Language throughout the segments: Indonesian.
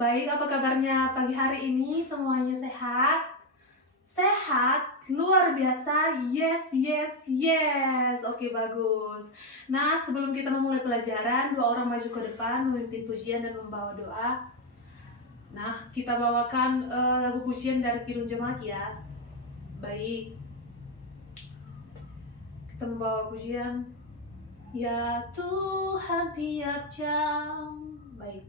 Baik, apa kabarnya pagi hari ini? Semuanya sehat? Sehat? Luar biasa. Yes, yes, yes. Oke, bagus. Nah, sebelum kita memulai pelajaran, dua orang maju ke depan, memimpin pujian dan membawa doa. Nah, kita bawakan lagu pujian dari Kidung Jemaat ya. Baik. Kita membawa pujian. Ya Tuhan tiap jam. Baik.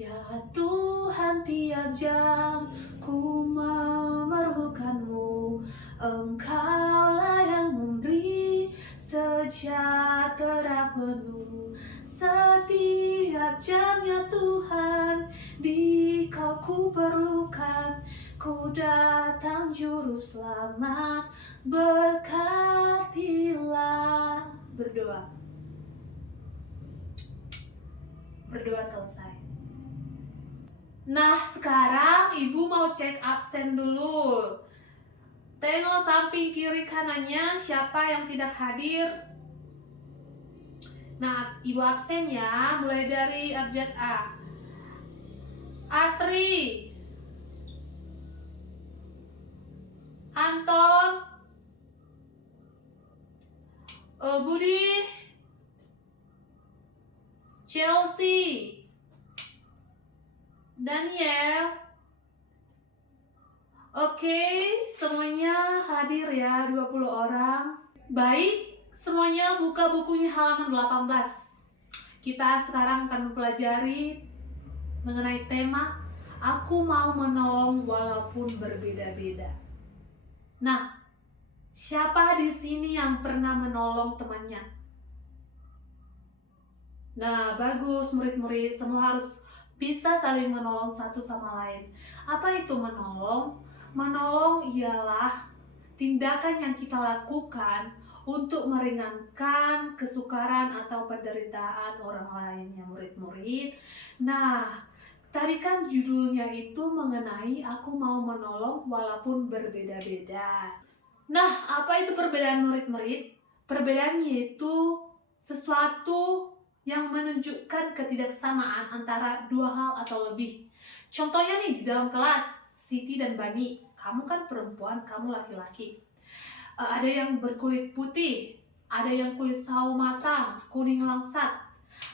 Ya Tuhan, tiap jam ku memerlukanmu. Engkaulah yang memberi sejahtera penuh. Setiap jam ya Tuhan, di Kau ku perlukan. Ku datang juru selamat, berkatilah. Berdoa selesai. Nah, sekarang ibu mau cek absen dulu. Tengok samping kiri kanannya siapa yang tidak hadir. Nah, ibu absen ya, mulai dari abjad A. Asri, Anton, Budi, Chelsea, Daniel. Oke, semuanya hadir ya, 20 orang. Baik, semuanya buka bukunya halaman 18. Kita sekarang akan mempelajari mengenai tema Aku mau menolong walaupun berbeda-beda. Nah, siapa di sini yang pernah menolong temannya? Nah, bagus murid-murid, semua harus bisa saling menolong satu sama lain. Apa itu menolong? Menolong ialah tindakan yang kita lakukan untuk meringankan kesukaran atau penderitaan orang lain ya murid-murid. Nah, tadi kan judulnya itu mengenai aku mau menolong walaupun berbeda-beda. Nah, apa itu perbedaan murid-murid? Perbedaan yaitu sesuatu yang menunjukkan ketidaksamaan antara dua hal atau lebih. Contohnya nih di dalam kelas, Siti dan Bani, kamu kan perempuan, kamu laki-laki. Ada yang berkulit putih, ada yang kulit sawo matang, kuning langsat.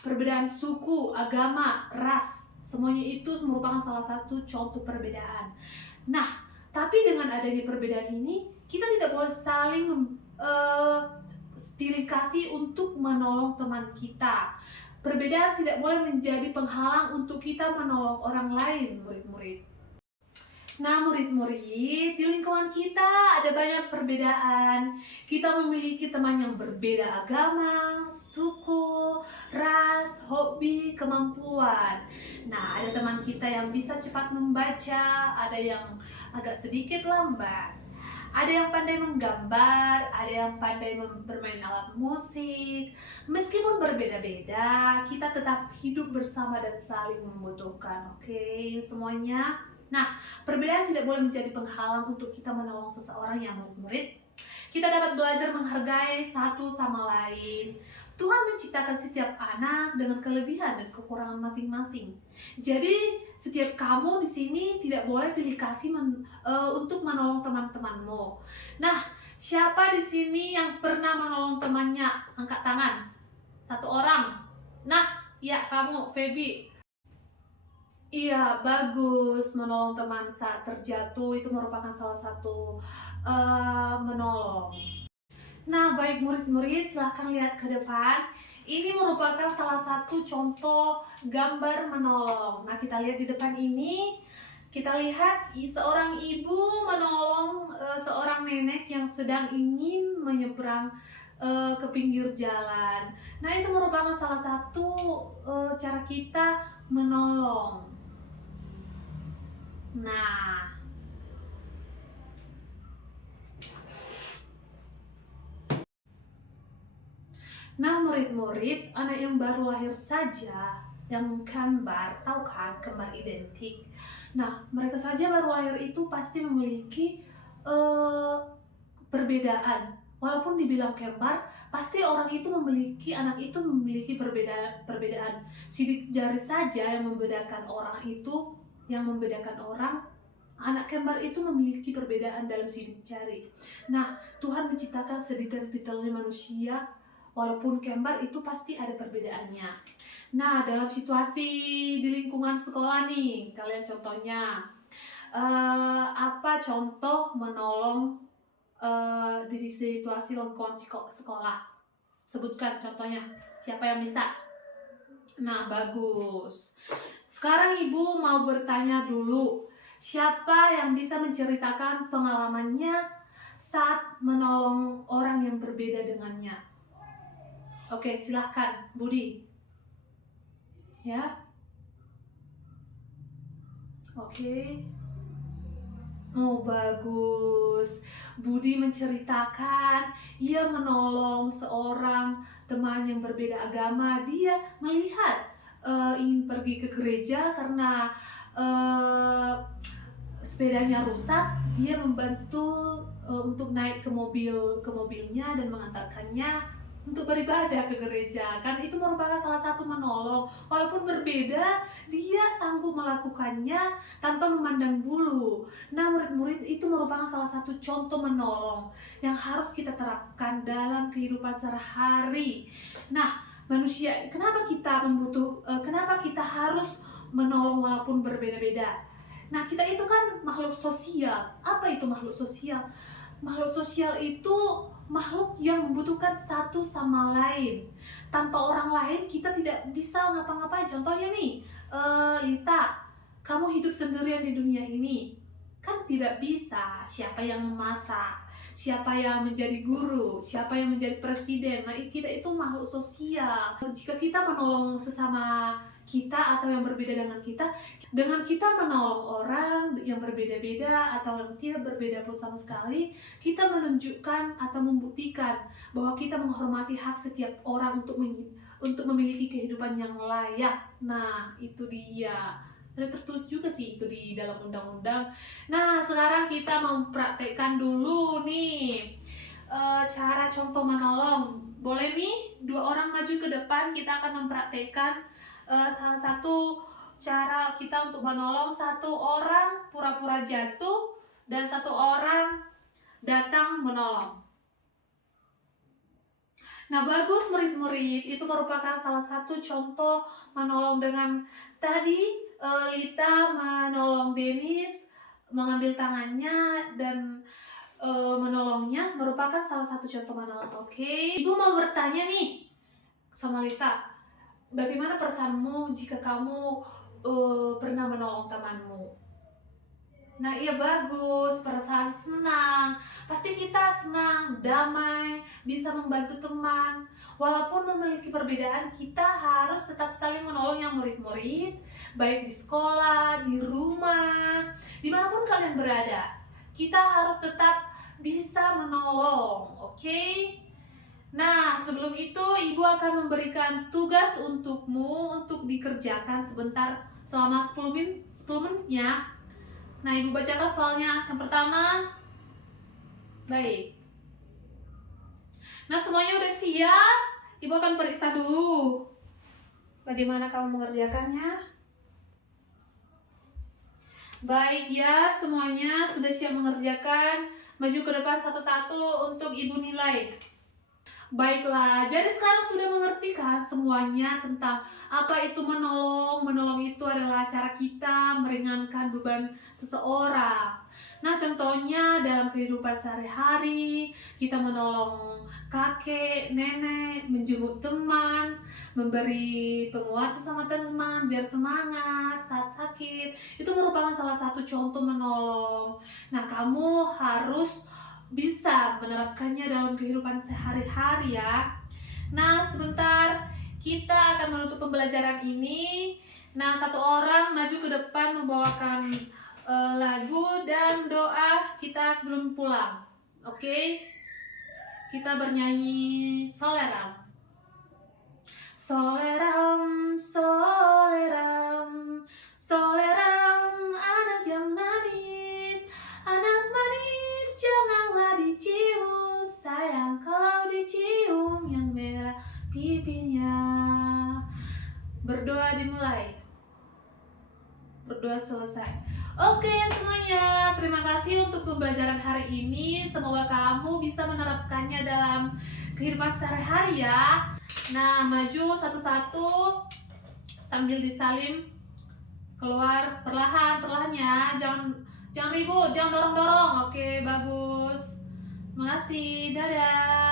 Perbedaan suku, agama, ras, semuanya itu merupakan salah satu contoh perbedaan. Nah, tapi dengan adanya perbedaan ini, kita tidak boleh saling pilih kasih untuk menolong teman kita. Perbedaan tidak boleh menjadi penghalang untuk kita menolong orang lain, murid-murid. Nah, murid-murid, di lingkungan kita ada banyak perbedaan. Kita memiliki teman yang berbeda agama, suku, ras, hobi, kemampuan. Nah, ada teman kita yang bisa cepat membaca, ada yang agak sedikit lambat. Ada yang pandai menggambar, ada yang pandai bermain alat musik. Meskipun berbeda-beda, kita tetap hidup bersama dan saling membutuhkan. Oke, semuanya. Nah, perbedaan tidak boleh menjadi penghalang untuk kita menolong seseorang yang murid-murid. Kita dapat belajar menghargai satu sama lain. Tuhan menciptakan setiap anak dengan kelebihan dan kekurangan masing-masing. Jadi, setiap kamu di sini tidak boleh pilih kasih untuk menolong teman-temanmu. Nah, siapa di sini yang pernah menolong temannya? Angkat tangan. Satu orang. Nah, ya kamu, Feby. Iya, bagus. Menolong teman saat terjatuh itu merupakan salah satu menolong. Nah, baik murid-murid, silahkan lihat ke depan. Ini merupakan salah satu contoh gambar menolong. Nah, kita lihat di depan ini. Kita lihat seorang ibu menolong seorang nenek yang sedang ingin menyeberang ke pinggir jalan. Nah, itu merupakan salah satu cara kita menolong. Nah, murid-murid, anak yang baru lahir saja, yang kembar, tahu kan, kembar identik. Nah, mereka saja baru lahir itu pasti memiliki perbedaan. Walaupun dibilang kembar, pasti orang itu anak itu memiliki perbedaan sidik jari saja yang membedakan orang itu, anak kembar itu memiliki perbedaan dalam sidik jari. Nah, Tuhan menciptakan sedetail-detailnya manusia, walaupun kembar itu pasti ada perbedaannya. Nah, dalam situasi di lingkungan sekolah nih, kalian contohnya, apa contoh menolong di situasi lingkungan sekolah? Sebutkan contohnya, siapa yang bisa? Nah, bagus. Sekarang Ibu mau bertanya dulu, siapa yang bisa menceritakan pengalamannya saat menolong orang yang berbeda dengannya? Oke, silahkan, Budi. Ya, oke. Oh, bagus. Budi menceritakan ia menolong seorang teman yang berbeda agama. Dia melihat ingin pergi ke gereja karena sepedanya rusak. Dia membantu untuk naik ke mobilnya dan mengantarkannya untuk beribadah ke gereja. Kan itu merupakan salah satu menolong. Walaupun berbeda, dia sanggup melakukannya tanpa memandang bulu. Nah, murid-murid itu merupakan salah satu contoh menolong yang harus kita terapkan dalam kehidupan sehari-hari. Nah, manusia, kenapa kita harus menolong walaupun berbeda-beda? Nah, kita itu kan makhluk sosial. Apa itu makhluk sosial? Makhluk sosial itu makhluk yang membutuhkan satu sama lain. Tanpa orang lain kita tidak bisa ngapa-ngapain. Contohnya nih, Lita, kamu hidup sendirian di dunia ini, kan tidak bisa. Siapa yang memasak, siapa yang menjadi guru, siapa yang menjadi presiden. Nah, kita itu makhluk sosial. Jika kita menolong sesama kita atau yang berbeda dengan kita menolong orang yang berbeda-beda atau yang tidak berbeda pun sama sekali, kita menunjukkan atau membuktikan bahwa kita menghormati hak setiap orang untuk memiliki kehidupan yang layak. Nah, itu dia. Ada tertulis juga sih itu di dalam undang-undang. Nah, sekarang kita mempraktekkan dulu nih cara contoh menolong. Boleh nih, 2 orang maju ke depan, kita akan mempraktekkan salah satu cara kita untuk menolong. 1 orang pura-pura jatuh dan 1 orang datang menolong. Nah, bagus murid-murid, itu merupakan salah satu contoh menolong. Dengan tadi Lita menolong Denis, mengambil tangannya dan menolongnya, merupakan salah satu contoh menolong. Oke, Ibu mau bertanya nih sama Lita, bagaimana perasaanmu jika kamu pernah menolong temanmu? Nah, iya, bagus, perasaan senang. Pasti kita senang, damai, bisa membantu teman. Walaupun memiliki perbedaan, kita harus tetap saling menolong ya murid-murid, baik di sekolah, di rumah, dimanapun kalian berada. Kita harus tetap bisa menolong, oke? Nah, sebelum itu Ibu akan memberikan tugas untukmu untuk dikerjakan sebentar selama 10 menitnya. Nah, Ibu bacakan soalnya. Yang pertama, baik. Nah, semuanya udah siap? Ibu akan periksa dulu bagaimana kamu mengerjakannya. Baik ya, semuanya sudah siap mengerjakan. Maju ke depan satu-satu untuk Ibu nilai. Baiklah, jadi sekarang sudah mengerti kan semuanya tentang apa itu menolong. Menolong itu adalah cara kita meringankan beban seseorang. Nah, contohnya dalam kehidupan sehari-hari, kita menolong kakek, nenek, menjenguk teman, memberi penguatan sama teman biar semangat saat sakit. Itu merupakan salah satu contoh menolong. Nah, kamu harus bisa menerapkannya dalam kehidupan sehari-hari ya. Nah, sebentar kita akan menutup pembelajaran ini. Nah, 1 orang maju ke depan membawakan lagu dan doa kita sebelum pulang. Oke? Kita bernyanyi Soleram. Soleram, soleram, soleram, anak yang manis, anak manis, janganlah dicium sayang. berdua selesai. Oke semuanya, terima kasih untuk pembelajaran hari ini. Semoga kamu bisa menerapkannya dalam kehidupan sehari-hari ya. Nah, maju satu-satu sambil disalim. Keluar perlahan ya. Jangan ribut, jangan dorong-dorong. Oke, bagus. Terima kasih. Dadah.